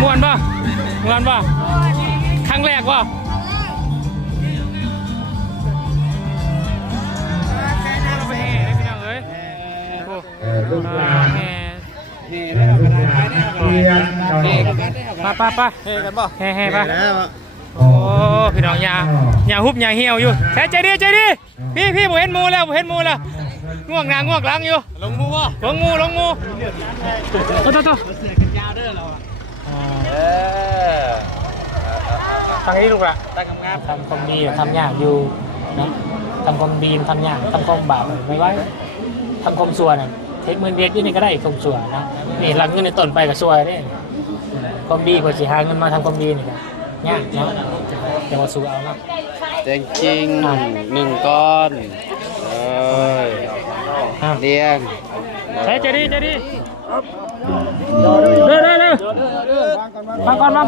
ม่วนป่ะม่วนป่ะครั้งแรกป่ะป้าเฮ้กันป่ะเฮ้ป่ะโอ้พี่น้องยาฮุบยาเหี่ยวอยู่แท้ใจดีพี่ผมเห็นมูแล้วง่วงหน้าง่วงหลังอยู่ลงมูป่ะลงมูโตทางนี้ลูกละตั้งงามทำความดีทำยากอยู่นะทำความดีทำยากทำความบาปไม่ไหวทำความชั่วน่ะเทคมือเด็ดยี่นี่ก็ได้ความชั่วนะนี่หลังเงินในต้นไปกับชั่วนี่ความดีกว่าสิหาเงินมาทำความดีนี่กันยากเนาะจะมาสู้เอาเนาะแดงจริง1 ก้อนเลี้ยงใช้ใจดีเด้วางก่อนล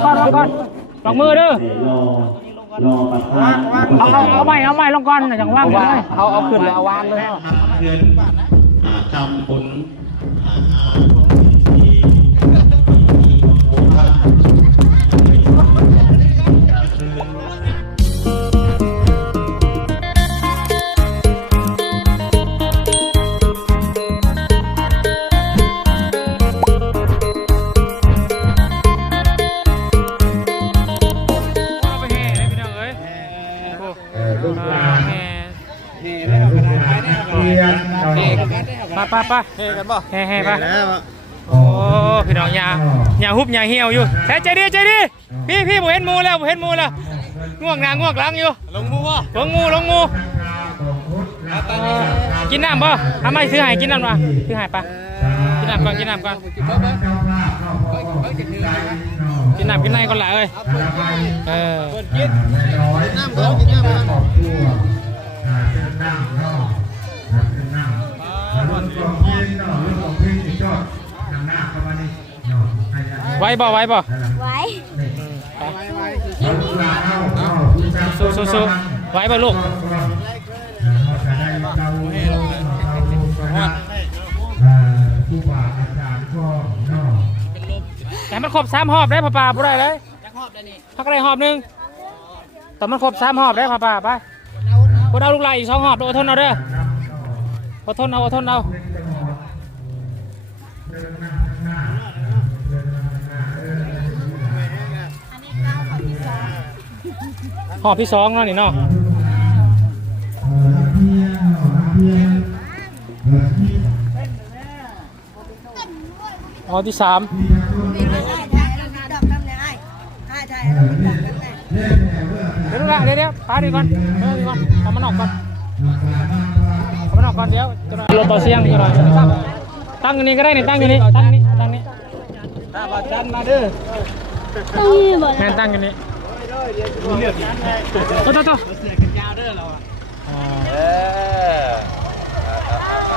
งมือเด้อเอาใหม่ลงก่อนอย่างว่างเลยเอาขึ้นเลยเอาวางเลยทำผลป้าเฮ้กันป่ะเฮ้ป่ะโอ้พี่น้องยาฮุบยาเหี่ยวอยู่แท้ใจดีพี่ผมเห็นมูแล้วง่วงหน้าง่วงหลังอยู่ลงมูป่ะลงมูกินน้ำป่ะทำไมซื้อหายกินน้ำป่ะซื้อหายป่ะกินน้ำก่อนกินในก่อนละเลยกินน้ำก่อนไว้บ่ไว้สู้ไว้บ่ลูกแต่มันครบ3 หอบได้ป่าบ่ได้เลยพักได้หอบนึงแต่มันครบ3 หอบได้ป่าไปพวกเราลูกไหลอีก2 หอบอดทนเอาเด้ออดทนเอาหอบที่2เนาะนี่เนาะหอบที่3เดี๋ยวพาดีก่อนทำมันออกก่อนเดี๋ยวจะรอต่อเสียงจะรอตั้งอันนี้ก็ได้นี่ตั้งอันนี้ตั้งนี้ถ้าบัดจันมาเด้อแม่ตั้งอันนี้โต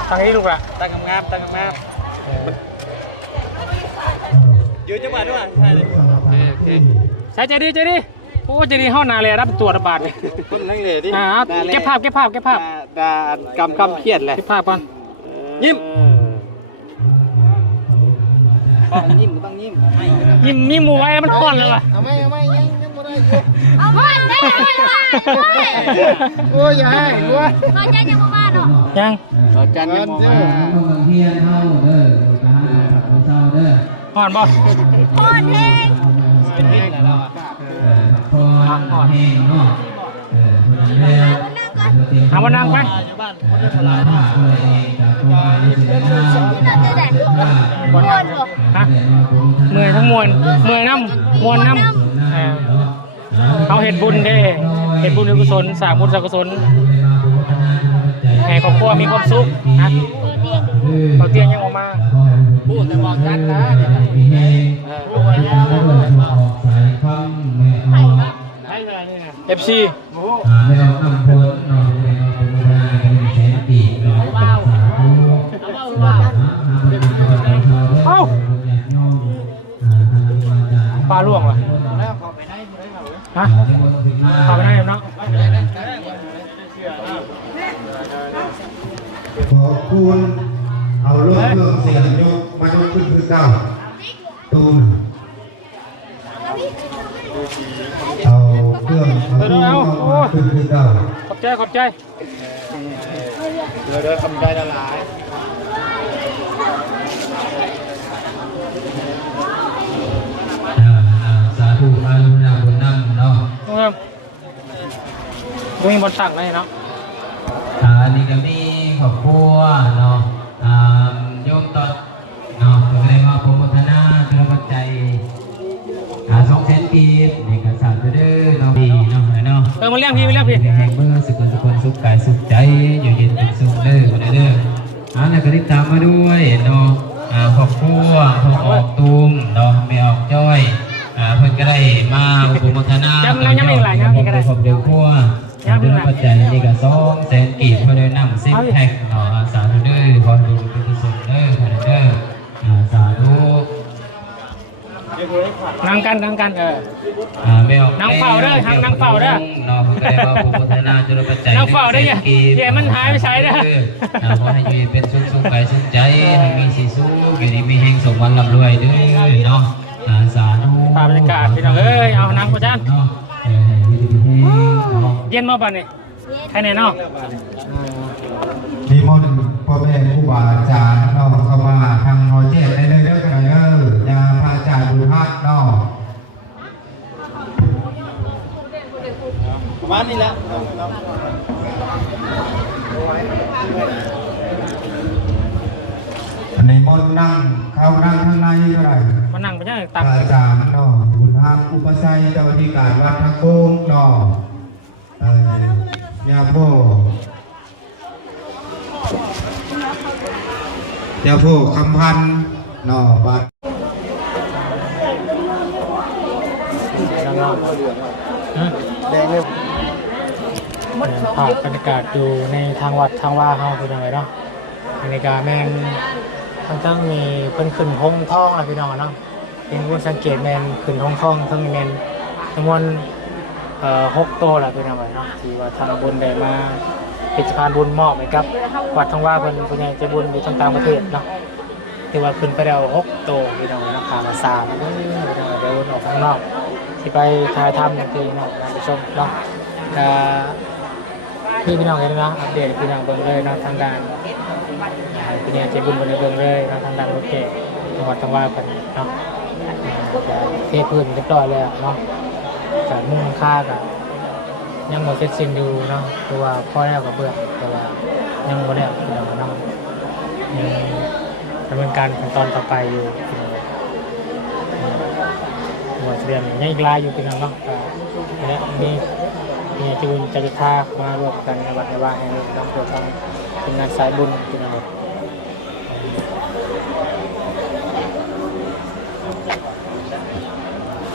ตั้งนี้ลูกละตั้งงามยืนจังหวะด้วยใช่ใจดีโอ้ใจดีห้องนาเลยรับตัวระบาดเลยต้นนั่งเลยดิเก็บภาพกำเครียดเลยเก็บภาพก่อนยิ้มต้องยิ้มมูไว้มันอ่อนเลยว่ะเอาไม่ยังไม่ได้เอาไม่ได้โอ้ยอย่าให้กูว่าเราจะยังมาเนาะยังเราจะยังมาอ่อนบ่อ่อนเองเป็นเองแล้วเอามานั่งไปฮะเมื่อยทั้งมวลน้ำเขาเห็นบุญเด้เห็นบุญกุศลสร้างบุญสร้างกุศลให้ครอบครัวมีความสุขนะเขาเตียงยังออกมาพูดแต่บอกกันนะFC เอ้าปลาล่วงว่ะฮะเข้าไปได้เนาะขอบคุณเอาเรื่องเสียงยกมายกขึ้นคือเก่าตูน เอาขอบใจขอบใจ เด้อคำได้ละลาย สาธุอารุณาบุญนำเนาะ ครับมีบนตักเลยเนาะ อันนี้ก็มีครอบครัวเนาะโยมตอดเนาะก็ได้มาโปรโมทนาเพื่อปัจจัย200,000 ปีในการสร้างเด้อเนาะดีเนาะเนาะ มาเลี้ยงพี่มาเลี้ยงพี่ แห่งมือสุขสุขกายสุขใจอยู่เย็นเป็นสุขเด้อคนเด้อแล้วก็ได้ตามมาด้วยเนาะครอบครัวพ่อออกตูมเนาะแม่ออกจ้อยเพิ่นก็ได้มาอุปโมทนาผมเดือครัวเดือปัจจัยนี่ก็200,000 กีบเพื่อได้นำ10 แพ็คเนาะสาธุเด้อขอดูเป็นกุศลเด้อคนเด้อสาธุ นั่งกันไม่ออก นั่งเฝ้าเด้อนั่งเฝ้าเด้อ เนาะเพิ่นก็ได้มาอุปโมทนาจุลปัจจัย นั่งเฝ้าได้ยังเดี๋ยวมันหายไปใช้เด้อ ขอให้อยู่เป็นสุขกายสุขใจให้มีสีสุขอยู่ดีมีแห่งสมหวังร่ำรวยเด้อเนาะสาธุ ภาพบรรยากาศพี่น้องเอ้ยเอานั่งประจัน เนาะเย็นมาป่ะนี่ใครเนี่ยเนาะ มีมนต์พ่อแม่ครูบาอาจารย์เนาะเข้ามาทางหอเจ็ดได้เลยเด้อกันเด้อยาพระอาจารย์บุญพัฒน์เนาะประมาณนี้แหละอันนี้มนต์นั่งเข้านั่งข้างในเท่าไหร่ มานั่งประจัน พ ตัก ระอาจารย์เนาะบุญพัฒน์อุปชัยเจ้าหน้าที่การวัดทักโกงเนาะยาโพคำพันธ์เนาะบัด แดงเลยภาพบรรยากาศอยู่ในทางวัดทางว่าเฮาพี่น้องเนาะบรรยากาศแม่นทั้งมีเพิ่นขึ้นห้องท่องอะพี่น้องเนาะเป็นผู้สังเกตแม่นขึ้นห้องท่องทั้งแม่นจำนวน6 โตแหละพี่น้องเนาะที่ว่าทางบุญได้มากิจการบุญมอบให้กับวัดทางว่าเพิ่นผู้ใหญ่ใจบุญอยู่ต่างประเทศเนาะที่ว่าขึ้นไปแล้ว6 โตพี่น้องเนาะพามา3เด้อพี่น้องเดี๋ยวออกข้างนอกที่ไปถ่ายทำอย่างที่น้องผู้ชมเนาะพี่น้องเห็นนะอัปเดตพี่น้องเบิ่งเลยนะทางด้านพี่เนี่ยใจบุญบนเบิ่งเลยนะทางด้านรถเก๋จังหวัดทางว่ากันเนาะเทพื้นเรียบร้อยแล้วเนาะจากมุ่งค่ากันยังหมดเสร็จสิ้นอยู่เนาะเพราะว่าพ่อแล้วกับเบื่อแต่ว่ายังหมดแล้วพี่น้องเนาะดำเนินการขั้นตอนต่อไปอยู่หัวเรียนยังอีกลายอยู่พี่น้องเนาะและมีจูนจักรพามาร่วมกันในวัดในว่าแห่งนี้ต้องเพื่อทำเป็นงานสายบุญพี่น้อง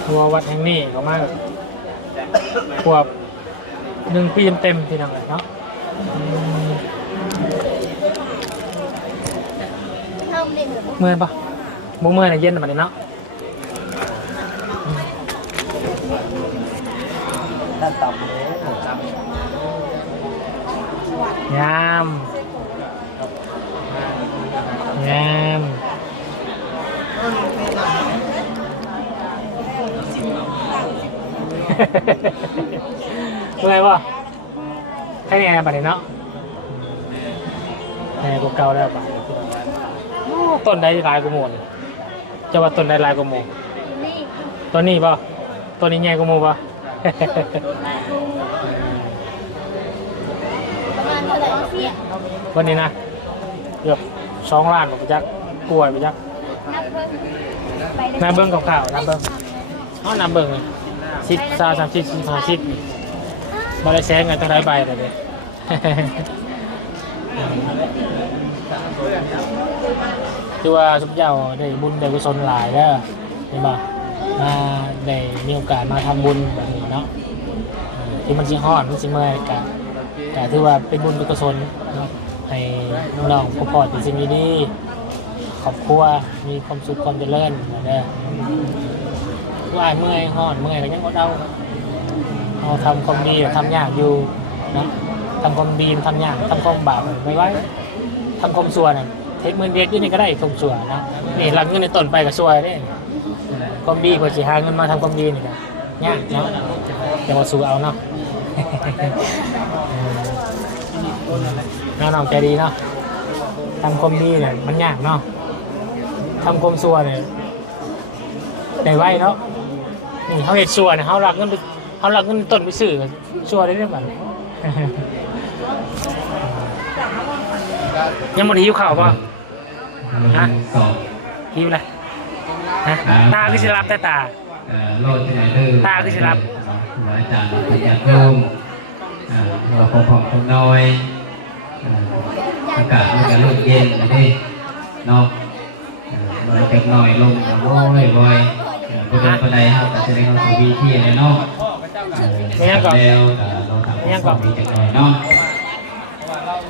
ทัววัดแห่งนี้เขามาขวบ1 ปีเต็มพี่น้องเลยเนาะเมื่อยปะบุ้งเมื่อยเนี่ยเย็นมาเลยเนาะงามเมื่อไงวะแค่นี้บัดนี้เนาะแค่กูเก่าแล้วปะต้นได้ลายกูหมดจะว่าต้นได้ลายกูหมดต้นนี้ปะต้นนี้ใหญ่กูหมดปะวันนี้นะเกือบ2 ล้านไปจักกล้วยไปจักน้ำเบิ้งกับข่าวน้ำเบิ้งน้ำเบิ้งเลย10 30 40 50บริแซงกันต้องได้ใบเลยคือว่าสุภเจ้าได้บุญได้กุศลหลายแล้วเห็นป่ะมาได้มีโอกาสมาทำบุญแบบนี้เนาะที่มันสิฮอดมันสิเมื่อยกะแต่ถือว่าเป็นบุญเป็นกุศลเนาะให้น้องๆพ่อๆเป็นสิ่งดีๆครอบครัวมีความสุขความเจริญนะว่าเมื่อยฮอดเมื่อยก็ยังอดเอาทำความดีทำยากอยู่นะทำความดีทำยากทำความบาปไม่ไหวทำความชั่วน่ะเทคมือเดียวนี่ก็ได้ความชั่วนะนี่หลังเงินในต้นไปก็ชั่วนี่ความดีกว่าสิหาเงินมาทำความดีนี่ก็ยากเนาะ อย่ามาสู้เอาเนาะ น้องใจดีเนาะทำความดีเนี่ยมันยากเนาะทำความชั่วเนี่ยได้ไว้เนาะนี่เขาเห็ดชั่วเนี่ยเขารักเงินต้นไปซื้อชั่วได้เรื่องแบบ ยังมันหิวข่าวป่ะฮะหิวอะไรฮะตาคือสิรับแต่ตา โลดที่ไหนเด้อ ตาคือสิรับ อาจารย์พยาร่มเราพอๆน้อยอากาศมันจะเริ่มเย็นนะดิเนาะเราจะหน่อยลมบ่อยบ่อยประเด็นประใดครับจะได้เราทีวีที่อะไรเนาะแล้วเราทำความดีจังหน่อยเนาะ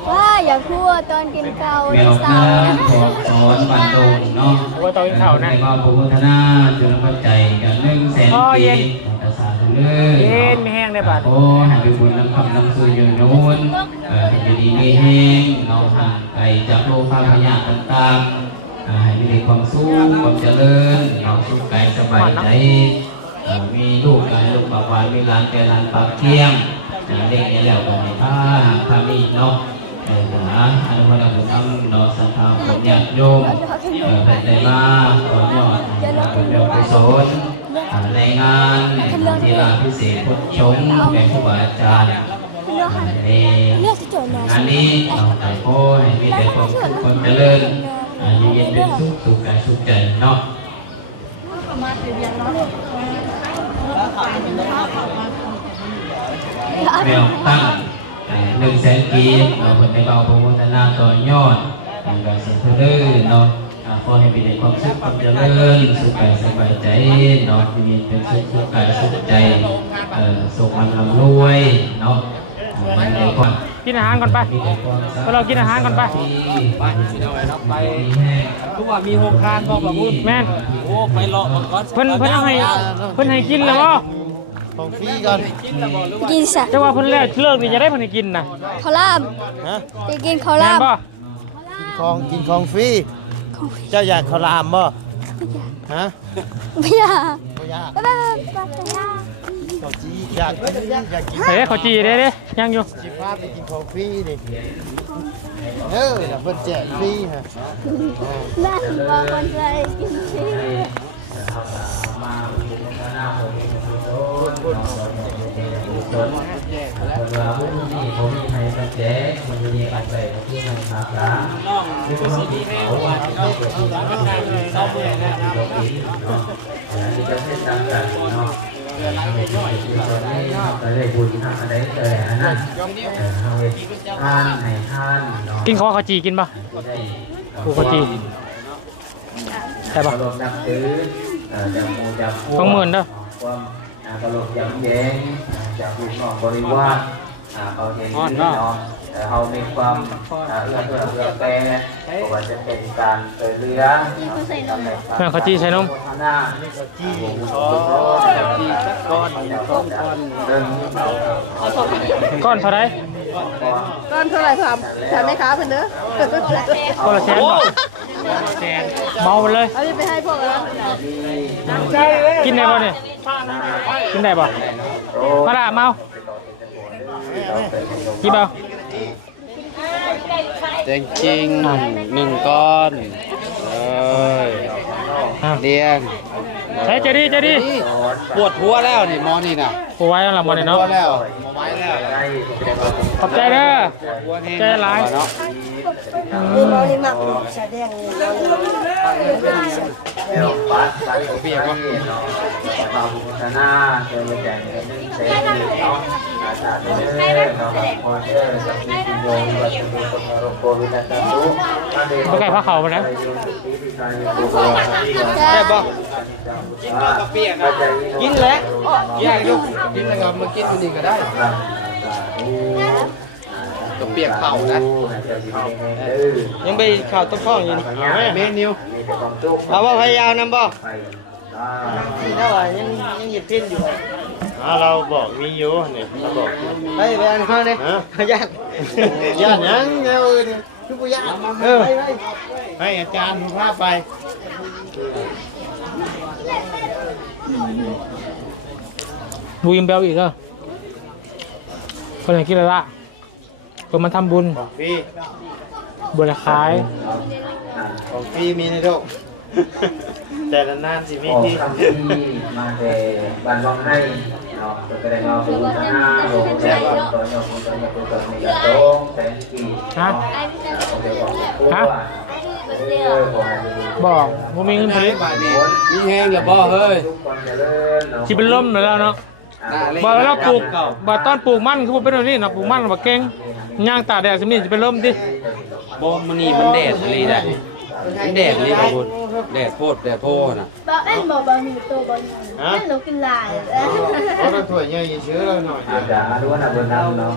ว่าอย่าพูดตอนกินข้าว แม ใน ว เช้า น้ำของสอนบันโดงเนาะ ว่าตอนกินข้าวนะ ในว่าพุทธนาจุลปัจจัยกัน100,000 อ๋อเย็ ปี น ตาสาธุเลย เย็นไม่แห้งได้ป่ะ โอ้ให้ไปบุญน้ำคำน้ำคืออยู่นู้นให้อยู่ดีไม่แห้งเราห่างไกลจากโลกภาพยาต่างๆให้มีความสุขความเจริญเราสุขกายสบายใจมีลูกกันลูกปากหวานมีหลานแก่หลานปากเที่ยงเด็กนี่แล้วกันในพามีเนาะนะอนุโมทนาบุญอัมโนสัทธาบุญญาโยมเป็นใจมาขอยอดบุญยกุศลในงานกีฬาพิเศษพุทธชมแก่ครูบาอาจารย์ในงานนี้เราแต่โอ้ให้มีแต่ความสุขความเจริญอยู่เย็นเป็นสุขสุขกายสุขใจเนาะแมวตั้ง100,000 กีบเราเป็นในเบาพระพุทธนาต่อยอดการเสด็จเลื่อนเนาะขอให้มีแต่ความสุขความเจริญสุขกายสบายใจเนาะมีเป็นสุขกายสุขใจสุขมันร่ำรวยเนาะในความ กินอาหารก่อนไปเรากินอาหารก่อนไป ทุกว่ามีโฮมคานบอกแบบพูด แม่น โอ้ไปรอก่อน เพิ่นเอาให้กินแล้วบ่ ของฟรีก่อน กินสัตว์ จะว่าเพิ่นเลิกนี่จะได้เพิ่นให้กินนะ ข้าวลาบ ฮะ ไปกินข้าว แม่ ลาน บ บ่ ของกินของฟรีเจ้าอยากข้าวรามบ่ฮะ ไม่อยาก บ่อยาก ไปไปไปไป ข้าวจีอยากกิน เฮ้ยเขาจีเด้ยังอยู่ สิพาไปกินของฟรีนี่เออเดี๋ยวเพิ่นแจกฟรีฮะ นั่นบอกคนใจกินสิ เราผู้ที่ผมมีใครสักแจ๊กมันมีการไปที่มันขาดล้างที่เขาที่เขาว่าที่เขาเกิดที่เขาได้เราเมื่อนะเราเองเนาะที่จะเส้นทางกันเนาะเราไม่ได้ที่เราได้บุญทำอะไรแต่อันนั้นเราทานให้ทานเนาะ กินเขาจีกินป่ะกูเขาจีใช่ป่ะ ลงดับตื้อจับมูจับ ต้องหมื่นเด้อ ความกระโหลกย้ำแย้งจากลูกน้องบริวารเขาเห็นเนาะแต่เขามีความเอื้อเฟื้อเอื้อแปรเพราะว่าจะเป็นการเตือนเรือ แม่เขาจีใส่นม หน้าจี้จี้ก้อนเดิน ก้อนเท่าไร ก้อนเท่าไหร่ครับใช่ไหมคะเพื่อนเด้อ ก้อนละแสนบ่เมาเลย เอาไปให้พวกนั้น กินได้ป่ะเนี่ยกินได้ป่ะมาละเมากินเปล่า แตงจริง1 ก้อนเรียน ใช้เจดี ปวดหัวแล้วนี่หมอนี่น่ะ โอ้ไว้แล้วล่ะหมดเลยเนาะ หัวแล้วหมอไม้แล้ว ขอบใจเด้อใจหลาย เนาะ เราเลยมักแสดง เปียกว่าบาบุญนาเจอแจกเสรีเนาะอาจารย์เด้อเนาะพอเด้อสัพพิโยวัตถุสมรโกวินัสตุ บ่ไก่พระเขาไปนะ แซ่บบ่กินกับเปียกกินแล้วอยากอยู่กินแล้วก็มากินอยู่นี่ก็ได้กับเปียกเข่านะยังไปข่าวต้มข้องอยู่นี่เมนิวเอาว่าพยายามนำบ่นี่เท่าไหร่ยังหยิบพิ้นอยู่เราบอกมีอยู่เนี่ยเราบอกไปอันข้าวเนี่ยญาติยังเงี้ยคือผู้ญาติให้อาจารย์พาไป บูยิมเบลอีกเหรอ คนอย่างคิดเลยว่าคนมาทำบุญ ของฟรี บุญขาย ของฟรีมีในโลกแต่นานๆสิมี ออก ที่ คำที่มาแต่บ้านวังให้เนาะก็ได้มาเป็นทหารลงแจ้งว่าตอนนี้คุณตอนนี้คุณตอนนี้ตรงแสนกี่ ฮะ โอเคบอกผู้ว่า บอกว่ามีเงินผลิต มีแห้งหรือบ่เฮ้ย ทุกคนเจริญเนาะ ที่เป็นล่มแล้วเนาะบอกแล้วปลูกบอกต้นปลูกมันคือเป็นแบบนี้เนาะปลูกมันบอกเก่งย่างตาแดดสินี่จะเป็นล่มดิ บ่มันนี่มันแดดเลยได้มันแดดเลยบ่บุญแดดโพดแดดโพน่ะ บอกเอ็นบอกบะหมี่ตัวบะหมี่เอ็นเรากินลาย เพราะเราถั่วใหญ่เชื้อเราหน่อย อาจจะรู้ว่าบนน้ำเนาะ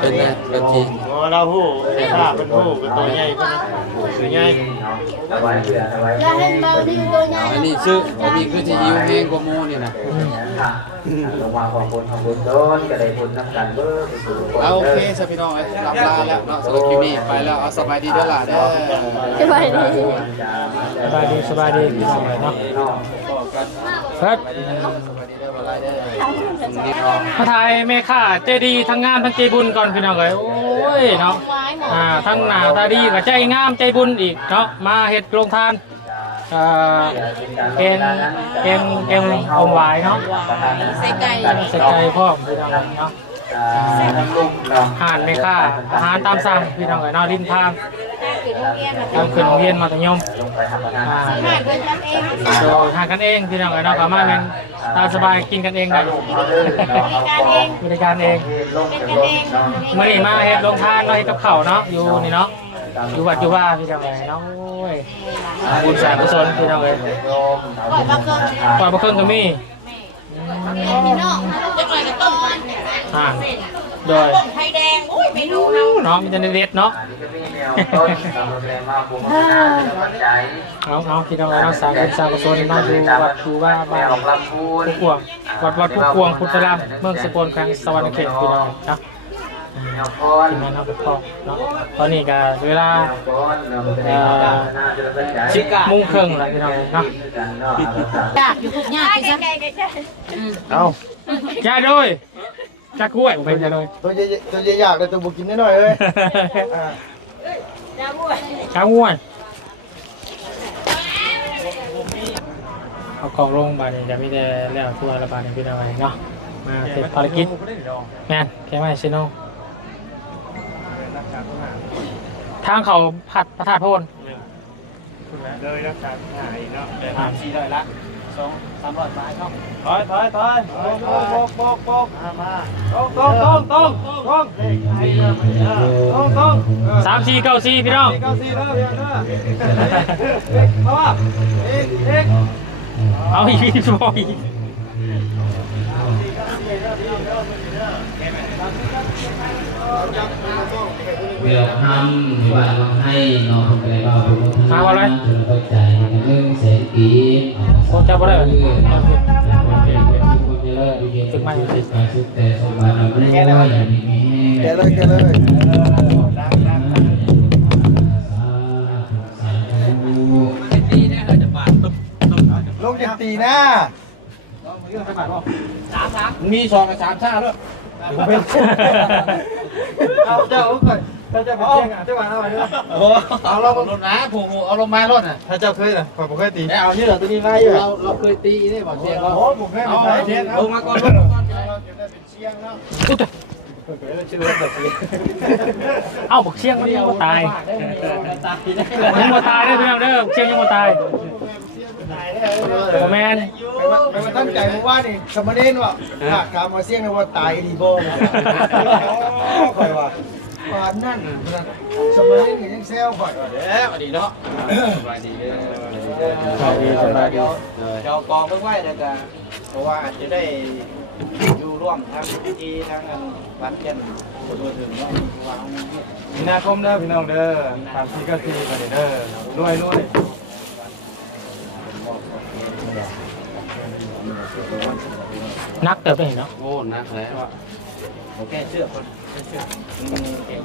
เป็นไงเป็นที อ๋อเราหู้ถ้าเป็นหู้เป็นตัวใหญ่ก็นะตัวใหญ่ เอาไว้เพื่อเอาไว้ แล้วเห็นเบาดีตัวใหญ่ อันนี้ชื่ออันนี้คือที่ยิ้วแห้งกว่าหมูนี่นะ ลงมาของบุญโดนก็ได้บุญน้ำกันเบอร์ไปสู่คน เอาโอเคสพี่น้องรับลาแล้วเนาะสำหรับคลิปนี้ไปแล้วเอาสบายดีเด้อล่ะเด้อ สบายดี สบายดีพี่น้องเลยเนาะเฮ้ยมาถ่ายเมค่าเจดีทั้งงามทั้งใจบุญก่อนพี่น้องเลยโอ้ยเนาะทั้งหน้าตาดีกับใจงามใจบุญอีกเนาะมาเฮ็ดโรงทานเอ็นอมหวายเนาะใส่ไก่พ่อพี่น้องเลยเนาะอาหารเมค่าอาหารตามสั่งพี่น้องเลยเนาะริมทางทางขึ้นโรงเรียนมาถึงยมโดยทานกันเองพี่น้องเลยเนาะสามารถเป็นตามสบายกินกันเองได้บริการเองเมื่อนี้มาเฮ็ดโรงทานเราเฮ็ดกับข้าวเนาะอยู่นี่เนาะอยู่วัดอยู่ว่าพี่น้องเลยเนาะโอ้ยบุญสากุศลพี่น้องเลยปล่อยบะเคิงก็มีโดยไข่แดงอุ้ยเมนูเนาะมีแต่เด็ดเนาะเอาพี่น้องเราสร้างบุญสร้างกุศลมาดูวัดดูว่าบ้านผู้กวงวัดผู้กวงพุทธรามเมืองสกลแขวงสวรรณเขตพี่น้องนะทีมงานเอาไปพอเนาะตอนนี้ก็เวลา10 โมงครึ่งแล้วพี่น้องเนาะ อยากอยู่ทุกอย่างที่จะ เอา จ้าด้วยจ้ากล้วยไปจ้าด้วย ตัวใหญ่อยากเลยตัวบุกินนิดหน่อยเลย ช้างง่วนเอาของลงบาดนี้จะไม่ได้แล้วทั่วระบาดนี้พี่น้องเนาะมาเสร็จภารกิจแม่นแค่ไม่ชิโนทางเขาผัดพระธาตุโพน เลยรักษาหายเนาะเดิน400ละ200-300บาทเนาะถอยโป๊กมาตรง3494พี่น้อง 94แล้วเพียงเด้อเพราะว่าเอก เอาอีกพี่บอย เดี๋ยวทำว่าให้น้องอะไรบ้างผมทำอะไรเข้าใจเรื่องเศรษฐกิจ โคตรจะบ่ได้เหรอ ฝึกมาฝึกแต่สมบัติไม่ได้ว่าอย่างนี้ แกเลย ลงอย่างตีนะมี2 กับ 3 ชาด้วยเอาเจ้าก่อนถ้าเจ้าเป็นเชียงอ่ะเจ้ามาเอาไปด้วยเอาเราลงนะผูเอาลงมารถน่ะถ้าเจ้าเคยน่ะผมเคยตีเอาเยอะตัวนี้มาอยู่เราเคยตีนี่บอกเชียงเราผมเคยเอาเชียงลงมาก่อนเอ้าบอกเชียงมันยังบ่ตายยังบ่ตายเด้อพี่น้องเด้อเชียงยังบ่ตายแมน ไปมาตั้งใจเพราะว่านี่สมเด็จว่าขาดคำมาเสี่ยงเลยว่าตายดีบ่คอยว่าป่านนั่นสมเด็จยังเซลก่อนเด้อดีเนาะสบายดีเจ้ากองเพิ่งไหวแล้วก็เพราะว่าจะได้อยู่ร่วมทำพิธีทั้งวันเย็นคนมาถึงเนาะวางมีนาคมเด้อพี่น้องเด้อทำที่ก็คือกันเด้อรวยนักเติบได้เนาะ โอ้นักแล้ว โอเคเชื่อคนเชื่อเก่ง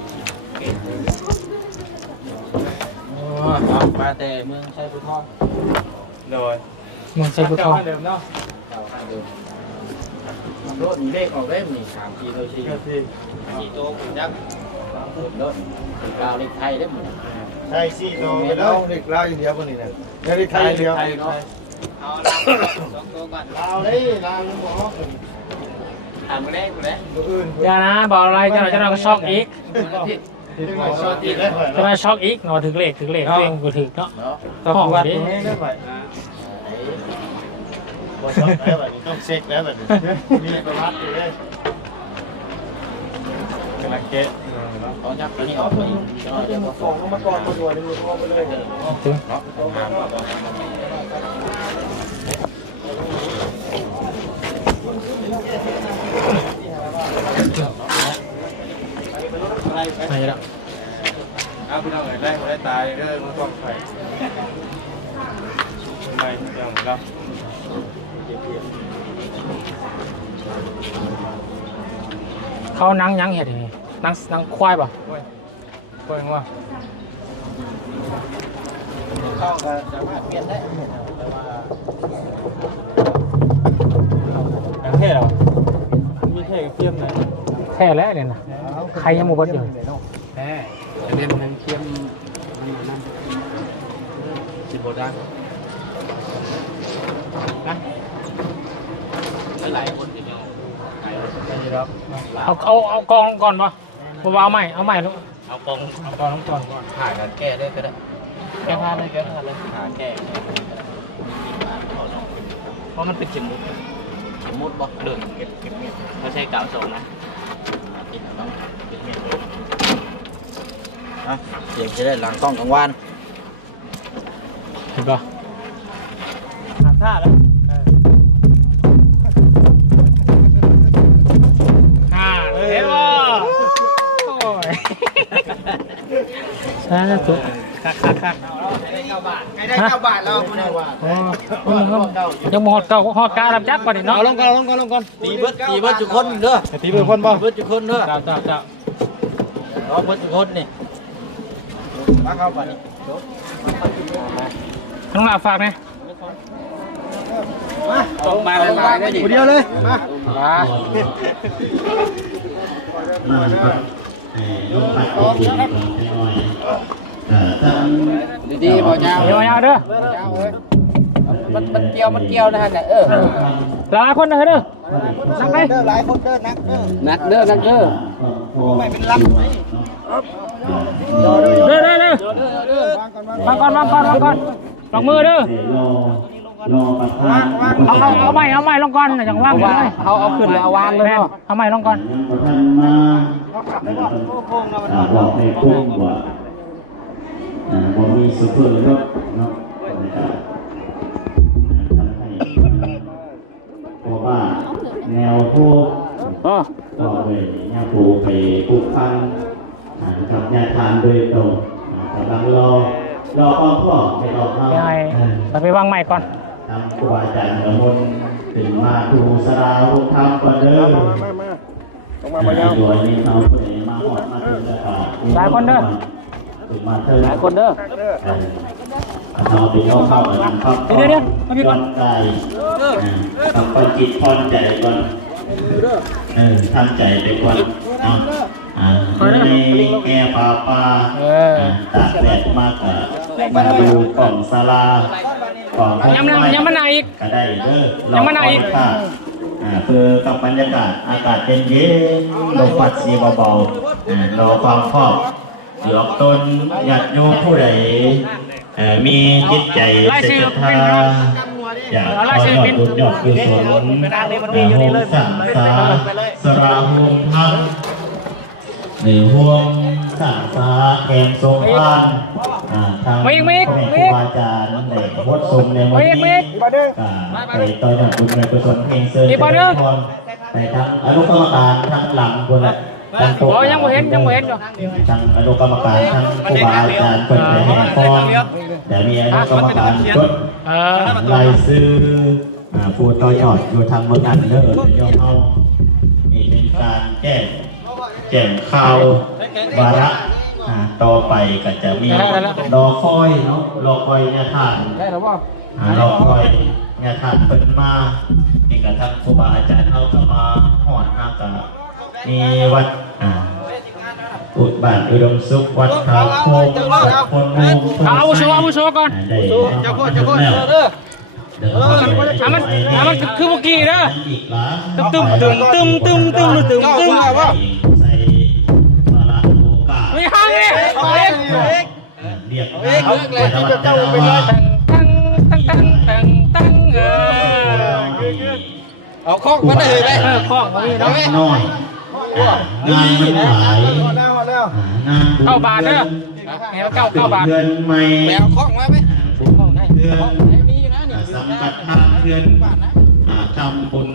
เอามาแต่เมืองใช้พุทธองโดย มึงใส่กุทอง เดิมเนาะ รถเลขออกได้มี3 4เลย4โตคุณยักษ์รถกาวเลขไทยได้หมด ใช่สิโตไปแล้วเด็กลาวอย่างเดียวคนนี้นะเด็กไทยเดียวเนาะเอาลาว2ตัวก่อนลาวเลยลาวบ่ฮอกถามแรกกูแล้วอื่น อย่านะบอกอะไรจะเราก็ช็อกอีก ที่มาช็อตอีกแล้ว จะมาช็อกอีกเนาะถึงเลขเพลงกูถึกเนาะ ต้องวัดตรงนี้ได้ไปบ่ช็อตแล้วแบบนี้ต้องเช็คแล้วแบบนี้มีประวัติอยู่เลยกำลังเกะ ตอนจับตัวนี้ออกไป ส่งมาก่อนมาด่วนนึงเข้าไปเลย ถึงไปแล้ว เอาพี่น้องเอ๋ยได้คนได้ตายเด้อมันต้องไปไปอย่างเรา เขานั่งยังเห็ดนี่นั่งควายป่ะ เพิ่งว่าเข้าก็สามารถเปลี่ยนได้แต่ว่าอย่างเท่หรอมีเท่กับเทียมนะ แค่แล้วเนี่ยนะใครยังมูบัดอยู่ แพ้เล่นทั้งเข้มนั่นสิบดังนะหลายคนที่เดียว เอากองก่อนป่ะเอาใหม่ลูก เอากอง เอากองน้ำก่อน ถ่ายกันแก้ได้ก็ได้แก้ผ้าได้แก้ผ้าเลยหาแก้เพราะมันเป็นเข็มมุดบล็อกเดินเก็บเม็ดไม่ใช่กาวทรงนะติดแล้วเก็บเม็ดนะเดี๋ยวจะได้หลังกล้องกลางวัน เห็นป่ะ ทำท่าแล้ว เห็นป่ะโอ้ยใช่แล้วตุ๊ก คักได้9 บาทใครได้9 บาทแล้วคุณว่า โอ้ยังหมดเก่าหอดกาลับจักป่ะนี่เนาะ เอาลงก่อนตีเบิดจุกคนเด้อ ตีเบิดคนบ่ เบิดจุกคนเด้อ จับ เอาเบิดจุกคนนี่มาเข้าไปนี่ น้องหลาฝากไหม ตรงมาเลยได้ดิ คนเดียวเลยมา ดีๆบ่เจ้า เดี๋ยวยาวเด้อ มันเกี่ยวนะฮะเนี่ยหลายคนนะเด้อนั่งไป หลายคนเดินนัก นักเด้อ ไม่เป็นลัก เด้อวางก่อนลงมือเด้อเอาใหม่ลงก่อนอย่างว่างเลย เอาขึ้นเลยเอาวางเลยเนาะ เอาใหม่ลงก่อน บอกในพวกว่าบ่มีสุเปอร์รถเนาะเพราะว่าแนวพวกก็ไปแนวผูไปผูกพันกับญาติทานโดยตรงกำลังรออ้อมพ่อให้รอเข้า ยังไงเราไปวางใหม่ก่อน ทำครูอาจารย์กระมวลถึงมาดูสราวุธธรรมก่อนเด้อมาอยู่อันนี้เอาคนนี้มาหอดมาถึงแล้วก็ หลายคนเด้อ ถึงมาเจอ หลายคนเด้อ เราไปเข้ากันครับ เดี๋ยวมาพี่ก่อน ใจทำความจิตพอใจก่อนทำใจไปก่อนในแง่ปลาตากแดดมากมาดูกล่องสลาของ ยังมาหนาอีก ก็ได้เด้อ ยังมาหนาอีก เพื่อกับบรรยากาศอากาศเย็นลมพัดสีเบาๆรอความครอบหลอกตนหยัดโยผู้ใดมีจิตใจเศรัทธาอยากขอยอดบุญยอดกุศลโฮมสังสาสราหงพังในห่วงสังสาแห่งทรงพานทางพระครูอาจารย์ในวัดทรงในวันนี้ไปต่อยอดบุญในกุศลเพลงเสริมไปทั้งอนุกรรมการทั้งหลังบนและทั้งโต๊ะ ยังบ่เห็นอยู่ ทั้งอนุกรรมการทั้งครูบาอาจารย์เปิดแห่งพรแต่มีอนุกรรมการยศลายซื้อผู้ต่อยอดอยู่ทางเมืองอันเดอร์ย่อมเอามีเป็นการแจ้งข่าววาระต่อไปก็จะมีรอคอยเนาะรอคอยเนี่ยท่านรอคอย ญาติเพิ่นมานี่ก็ทั้งครูบาอาจารย์เฮาก็มาฮอดเฮาก็มีวัดอุดบ้านอุดมสุขวัดขาวโคกวัดคนมุง เอาอาวุโสก่อน ได้ เจ้าโคตรเจ้าโคตรเด้อ เอามันคือเมื่อกี้เด้อ อีกหลาย ตึมว่าใส่ปลาโอกา ไม่ห้างเลย เรียก เจ้าเป็นไร ตั้งเอาข้องมาได้เลย ข้องมี น้ เนาะ น้อยงานมันหลายงาน เข้าบาทเด้อให้มันเข้าบาท เดือนใหม่ แมวข้องมาไหม เดือนสังกัดทำเดือนทำบุญ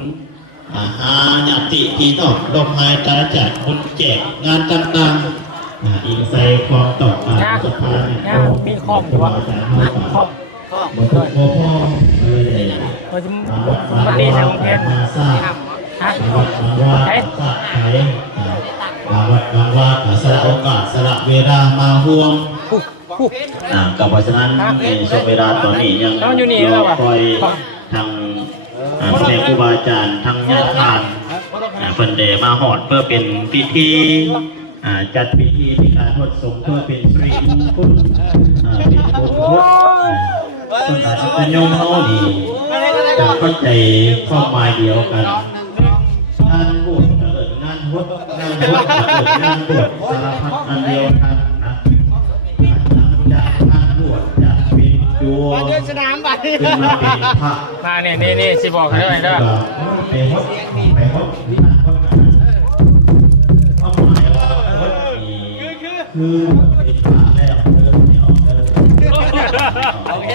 หาญาติพี่น้องดอกไม้ตาจากคนแจกงานต่างๆอินใส่ความตอกสะพาน มีข้องอยู่วะข้อง บนทุกพ่อเลย มันจะมันดีใช่ของเพนฮะ ว่าไวัดว่าสละโอกาสสละเวลามาห่วงกับเพราะฉะนั้นในช่วงเวลาตอนนี้ยังคอยทางแม่ครูบาอาจารย์ทางญาติทานเพิ่นได้มาหอดเพื่อเป็นพิธีจัดพิธีในการทดสงเพื่อเป็นสิริมงคลเป็นบุญคนอาจจะเป็นโยมเฮาดีแต่เข้าใจความหมายเดียวกันงานบวชงานบวชงานบวชงานบวชสารพัดอันเดียวกันนะจากงานบวชจากเป็นดวงขึ้นมาเป็นพระ มานี่สิบอกให้ด้วยเด้อ ไปฮดวิหารฮดความหมายว่าฮดนี่คือเป็นพระแล้วโอเค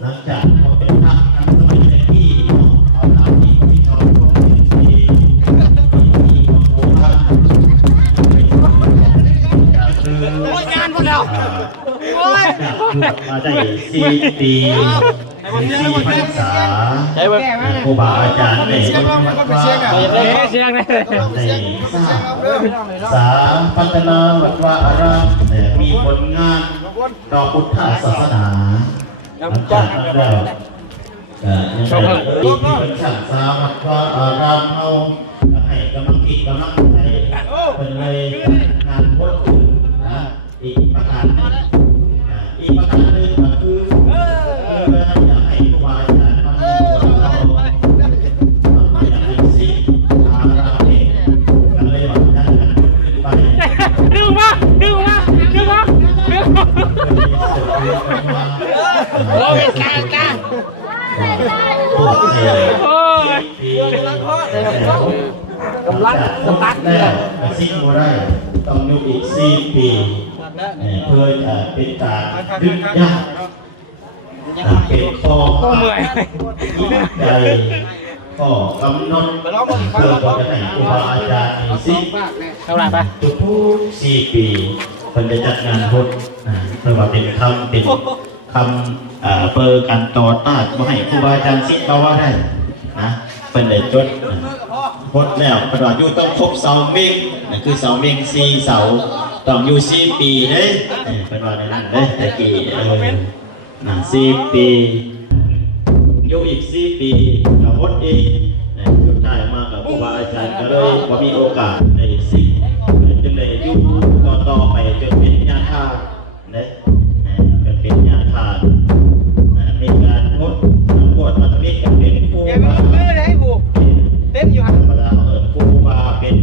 หลังจากเขาเป็นพระทั้งสมัยที่เอาน้ำที่ชอบที่โบราณคืองานพวกเรามาได้4 ปี4 พรรษาครูบาอาจารย์ได้เสียงเลย สาพัฒนาวัดวาอารามมีผลงานต่อพุทธศาสนาหลังจากนั้นแล้วยังได้ที่เป็นช่างสาวัดวาอารามเอาให้กำลังใจเป็นเลยงานพุทธอีกประการหนึ่งก็คืออยากให้ครูบาอาจารย์ทำให้เราอยากให้ศิษย์อาราเองกันเลยว่าท่านไป ดึงมาโอ้ยกล้าโอ้ยกำลังตัดแล้วสิ่งบ่ได้ต้องอยู่อีก4 ปีเพื่อจะเป็นการดึงยักเป็นข้อใจข้อกำหนดเพื่อจะให้ครูบาอาจารย์สิเท่าไหร่ปะ ทุก4 ปีเป็นจะจัดงานพุทธเพื่อว่าเป็นคำเปิดกันต่อต้านมาให้ครูบาอาจารย์สิเขาว่าได้นะเป็นได้จดพุทธแล้วปฏิบัติอยู่ต้องครบ2 เมงนั่นคือ2 เมง4 เสาต้องอยู่4 ปีเด้เป็นว่าในนั้นเด้ตะกี้4 ปีอยู่อีก4 ปีกับพุทธอีกสุดท้ายมากับครูบาอาจารย์ก็เลยว่ามีโอกาสในสิ่งจึงเลยอยู่ต่อไปจนเป็นญาธาจนเป็นญาธามีการบวชมาตอนนี้ก็เป็นครูบาเต้นอยู่ ธรรมดาครูบาเป็น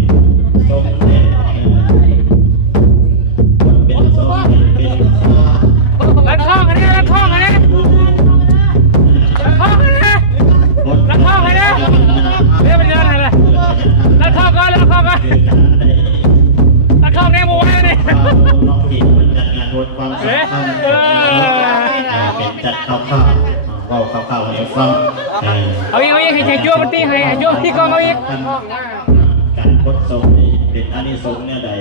ทรงเป็นทรงเป็นลักข้องกันเนี่ยลักข้องกันเนี่ยเรียกเป็นเดือนอะไรลักข้องกันลักข้องเนี่ยมูไว้เนี่ย น้องผิดมันจัดงานวันความสำคัญเป็นจัดข้าวให้ฟังเอาอีกให้โจ้มันตีให้โจ้ที่กองเอาอีกการพดทรงเป็นอานิสงส์เนี่ยใด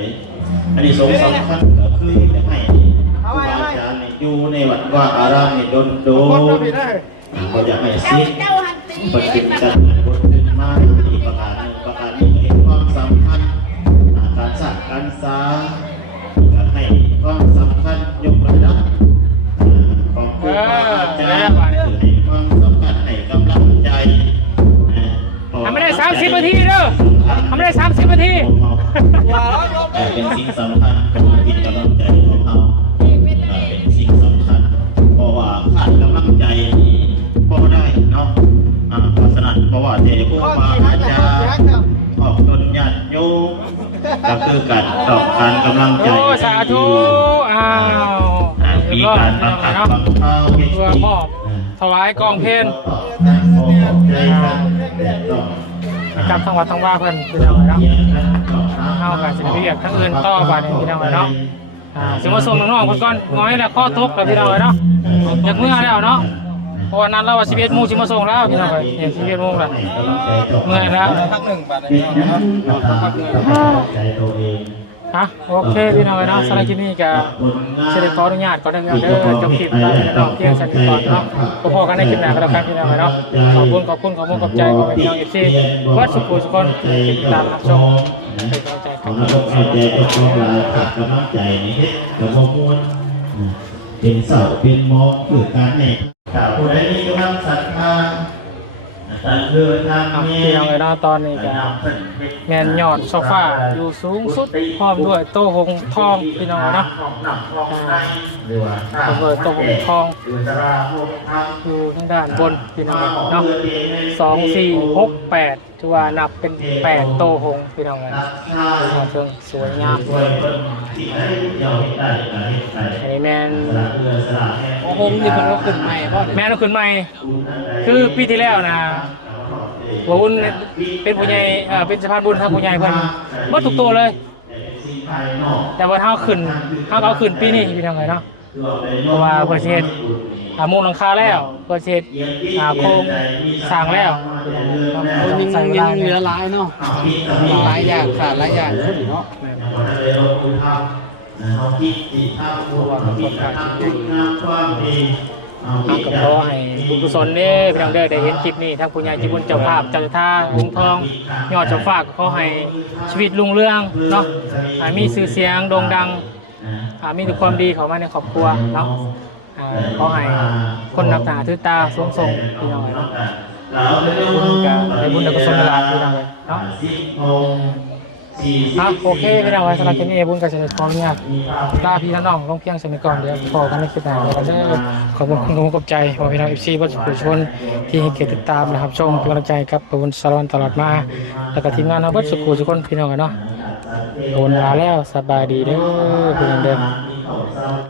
อานิสงส์สำคัญก็คือจะให้ครูบาอาจารย์อยู่ในวัดว่าอารามนี่โดนก็อยากให้ศิษย์ปฏิบัติจัดงานพุทธขึ้นมาอีกประการหนึ่งเห็นความสำคัญการสร้างการสร้างการให้ความสำคัญยกระดับของครูบาอาจารย์ 30 นาทีเด้อทำได้30 นาที เป็นสิ่งสำคัญของที่กำลังใจของเราเป็นสิ่งสำคัญเพราะว่าขาดกำลังใจก็ได้เนาะเพราะฉะนั้นเพราะว่าเทพบาอาจารย์ออกตนญาติโยมก็คือการต้องการกำลังใจ โอ้สาธุอ้าว มีการบังคับบังคับ เพื่อมอบถวายกองเพลกับทางวัดทางว่าเพิ่นพี่น้องเนาะเฮากับศิลปินทั้งอื่นต่อบัดนี้พี่น้องเนาะสิมาส่งน้องๆเพิ่นก่อนง้อยแล้วข้อตกแล้วพี่น้องเนาะอยากเมื่อแล้วเนาะเพราะว่านั้นเราว่า11 โมงสิมาส่งแล้วพี่น้องเอ้ย11 โมงแล้วเมื่อยแล้ว พักหนึ่งบาทเดียวเนาะพักหนึ่ง ฮะโอเคพี่น้องเนาะสำหรับคลิปนี้ก็เสด็จขออนุญาตก่อนเด้อจบคลิปแล้วพี่น้องเพียงสันนิษฐานเนาะพอๆกันในคลิปหน้าก็แล้วกันพี่น้องเนาะขอบคุณขอบใจของพี่น้องFCวัดสุขุมสุขนติดตามรับชมเป็นกำลังใจกับ เราต้องเอาใจประกอบลายขาดกำลังใจนี่กับมวลเป็นเสาเป็นมองคือการเนี่ยถ้าผู้ใดมีกำลังศรัทธาตั้งเดินทางนี้ พี่น้องเนาะตอนนี้ก็แมนยอดโซฟาอยู่สูงสุดพร้อมด้วยโต๊ะหงทองพี่น้องเนาะโต๊ะหงทองอยู่ทางด้านบนพี่น้องเนาะ2 4 6 8ถือว่านับเป็น8โต๊ะหงพี่น้องเลยเชิงสวยงามอันนี้แมนหงนี่เพิ่นก็ขึ้นใหม่แมนก็ขึ้นใหม่คือปีที่แล้วนะหัวอุ่นเป็นผู้ใหญ่เป็นสะพานบุญทางผู้ใหญ่เพิ่นบ่ทุกตัวเลยแต่ว่าเฮาขึ้นเฮาก็เอาขึ้นปีนี้พี่น้องเนาะเพราะว่าเพิ่นสิเฮ็ดมุงหลังคาแล้วเพิ่นสิเฮ็ดโครงสร้างแล้วยังเหลือหลายเนาะหลายอย่างขาดหลายอย่างขึ้นเนาะก็ขอให้บุญกุศลนี่พี่น้องได้เห็นคลิปนี้ทั้งผู้ใหญ่ที่บุญเจ้าภาพเจ้าท่าองค์ทองยอดเจ้าฝากขอให้ชีวิตรุ่งเรืองเนาะมีชื่อเสียงโด่งดังมีแต่ความดีเข้ามาในครอบครัวเนาะขอให้คนนับหนาถือตาสวงส่งพี่น้องเนาะให้บุญกุศลลาพี่น้องเนาะโอเคพี่น้องสำหรับคลิปนี้บุญกับเสด็จขออนุญาตลาพี่น้องลงเพียงสมัยก่อนเดี๋ยวพอกันในคลิปหน้าเราจะขอบคุณขอบใจว่าพี่น้องFCบัดสุชนที่ให้เกียรติติดตามนะครับชมเป็นกำลังใจกับบุญสารวันตลอดมาแล้วก็ทีมงานเราบัดสุขุทุกคนพี่น้องเนาะโอนลาแล้วสบายดีเด้อพี่น้องเด้อ